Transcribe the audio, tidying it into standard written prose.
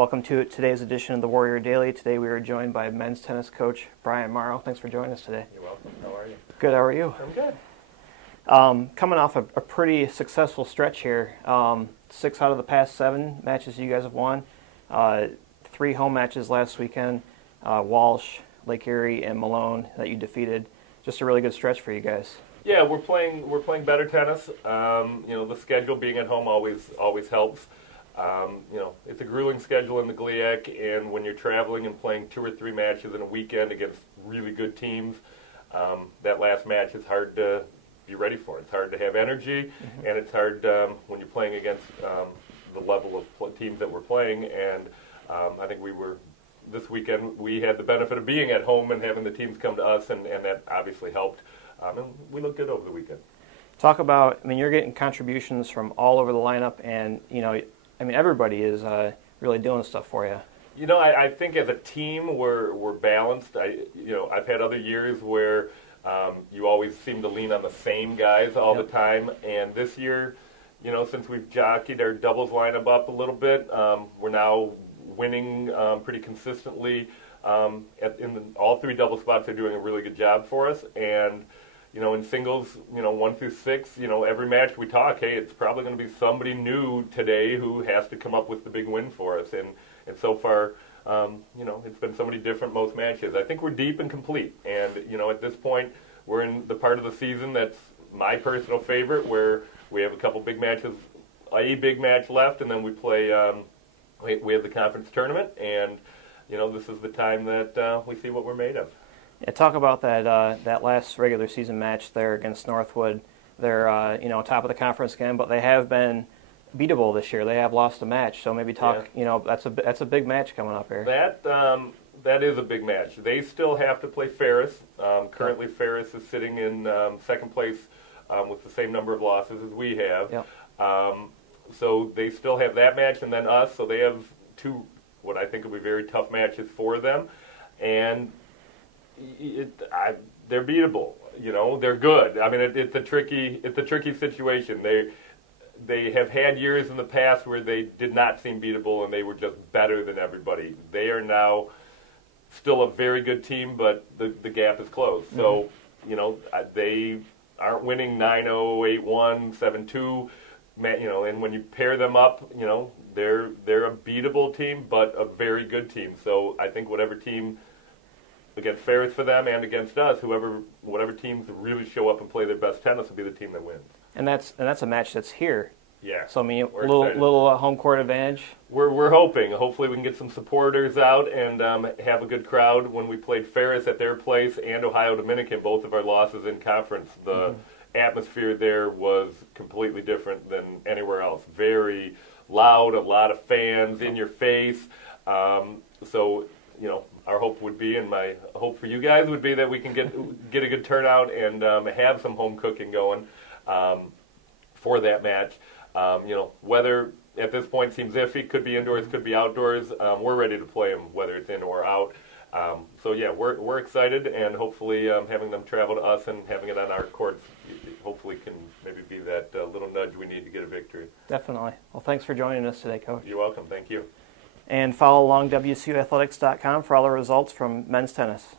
Welcome to today's edition of the Warrior Daily. Today we are joined by men's tennis coach Brian Morrow. Thanks for joining us today. You're welcome. How are you? Good, how are you? I'm good. Coming off a pretty successful stretch here. 6 out of the past 7 matches you guys have won. 3 home matches last weekend. Walsh, Lake Erie, and Malone that you defeated. Just a really good stretch for you guys. Yeah, we're playing better tennis. The schedule being at home always helps. It's a grueling schedule in the GLIAC, and when you're traveling and playing 2 or 3 matches in a weekend against really good teams, that last match is hard to be ready for. It's hard to have energy, and it's hard when you're playing against the level of teams that we're playing. And I think this weekend we had the benefit of being at home and having the teams come to us, and that obviously helped. And we looked good over the weekend. Talk about, you're getting contributions from all over the lineup, and, everybody is really doing stuff for you. I think as a team we're balanced. I've had other years where you always seem to lean on the same guys all the time, and this year, since we've jockeyed our doubles lineup up a little bit, we're now winning pretty consistently. All 3 double spots are doing a really good job for us, and in singles, 1 through 6, every match we talk, hey, it's probably going to be somebody new today who has to come up with the big win for us. And so far, it's been somebody different most matches. I think we're deep and complete. And, at this point, we're in the part of the season that's my personal favorite, where we have a couple big matches, a big match left, and then we play, we have the conference tournament. And, this is the time that we see what we're made of. Yeah, talk about that last regular season match there against Northwood. They're top of the conference again, but they have been beatable this year. They have lost a match, so maybe talk. Yeah. That's a big match coming up here. That is a big match. They still have to play Ferris. Currently, Ferris is sitting in second place with the same number of losses as we have. Yep. So they still have that match, and then us. So they have 2 what I think will be very tough matches for them, and they're beatable. They're good. It's a tricky situation. They have had years in the past where they did not seem beatable and they were just better than everybody. They are now still a very good team, but the gap is closed. So, they aren't winning 9-0, 8-1, 7-2. And when you pair them up, they're a beatable team, but a very good team. So I think whatever team against Ferris for them and against us, whatever teams really show up and play their best tennis will be the team that wins. And that's a match that's here. Yeah. So little home court advantage. We're hoping. Hopefully we can get some supporters out and have a good crowd. When we played Ferris at their place and Ohio Dominican, both of our losses in conference, the atmosphere there was completely different than anywhere else. Very loud, a lot of fans in your face. So our hope would be, and my hope for you guys would be, that we can get a good turnout and have some home cooking going for that match. Weather at this point seems iffy. Could be indoors, could be outdoors. We're ready to play them, whether it's in or out. So yeah, we're excited, and hopefully having them travel to us and having it on our courts hopefully can maybe be that little nudge we need to get a victory. Definitely. Well, thanks for joining us today, Coach. You're welcome. Thank you. And follow along WCUathletics.com for all the results from men's tennis.